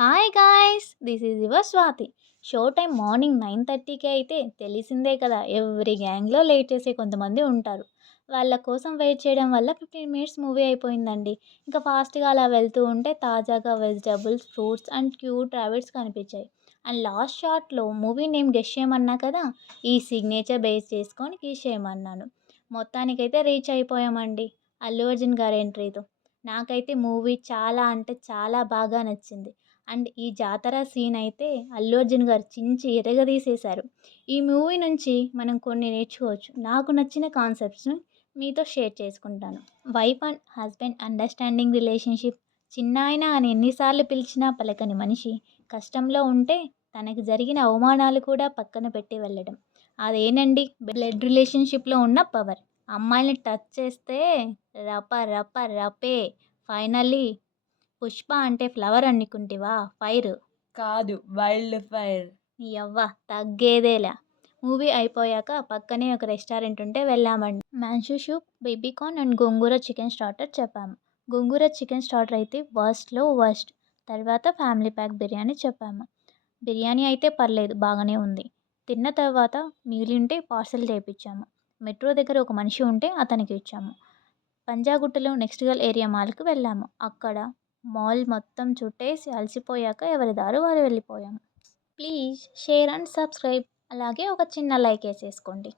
Hi guys! This is your Swathi. Show time morning 9:30కే అయితే తెలిసిందే కదా! ఎవ్రి గ్యాంగ్‌లో లేట్ చేసే కొంతమంది ఉంటారు. వాళ్ళ కోసం వెయిట్ చేయడం వల్ల 15 మినిట్స్ మూవీ అయిపోయిందండి. ఇంకా ఫాస్ట్‌గా అలా వెళ్తూ ఉంటే తాజాగా vegetables, fruits and cute rabbits కనిపించాయి. అండ్ లాస్ట్ షాట్‌లో మూవీ నేమ్ గెస్ చేయమన్నా కదా! ఈ సిగ్నేచర్ బేస్ చేసుకొని గెస్ చేయమన్నాను. మొత్తానికైతే రీచ్ అయిపోయామండి. అల్లు అర్జున్ గారి ఎంట్రీతో. నాకైతే మూవీ చాలా అంటే చాలా బాగా నచ్చింది. అండ్ ఈ జాతర సీన్ అయితే అల్లు అర్జున్ గారు చించి ఇరగదీసేశారు. ఈ మూవీ నుంచి మనం కొన్ని నేర్చుకోవచ్చు. నాకు నచ్చిన కాన్సెప్ట్స్‌ని మీతో షేర్ చేసుకుంటాను. Wife and husband understanding relationship. చిన్నాయన అని ఎన్నిసార్లు పిలిచినా పలకని మనిషి కష్టంలో ఉంటే తనకి జరిగిన అవమానాలు కూడా పక్కన పెట్టి వెళ్ళడం. అదేనండి బ్లడ్ రిలేషన్‌షిప్‌లో ఉన్న పవర్. అమ్మాయిల్ని టచ్ చేస్తే రప రప రపే. ఫైనల్లీ 'పుష్ప' అంటే ఫ్లవర్ అనుకుంటివా? ఫైర్. కాదు. Wild fire. యవ్వ తగ్గేదేలే. మూవీ అయిపోయాక పక్కనే ఒక రెస్టారెంట్ ఉంటే వెళ్ళామండి. Manchow soup, baby corn and gongura chicken starter చెప్పాము. గోంగూర చికెన్ స్టార్టర్ అయితే వర్స్ట్‌లో వర్స్ట్. తర్వాత ఫ్యామిలీ ప్యాక్ బిర్యానీ చెప్పాము. బిర్యానీ అయితే పర్లేదు బాగానే ఉంది. తిన్న తర్వాత మిగిలింటే పార్సెల్ చేపిచ్చాము. మెట్రో దగ్గర ఒక మనిషి ఉంటే అతనికి ఇచ్చాము. పంజాగుట్టలో నెక్స్ట్ గల్ ఏరియా మాల్‌కి వెళ్ళాము. అక్కడ మాల్ మొత్తం చుట్టేసి అలసిపోయాక ఎవరి దారి వారు వెళ్ళిపోయాము. Please share and subscribe. అలాగే ఒక చిన్న లైక్ ఏసేసుకోండి.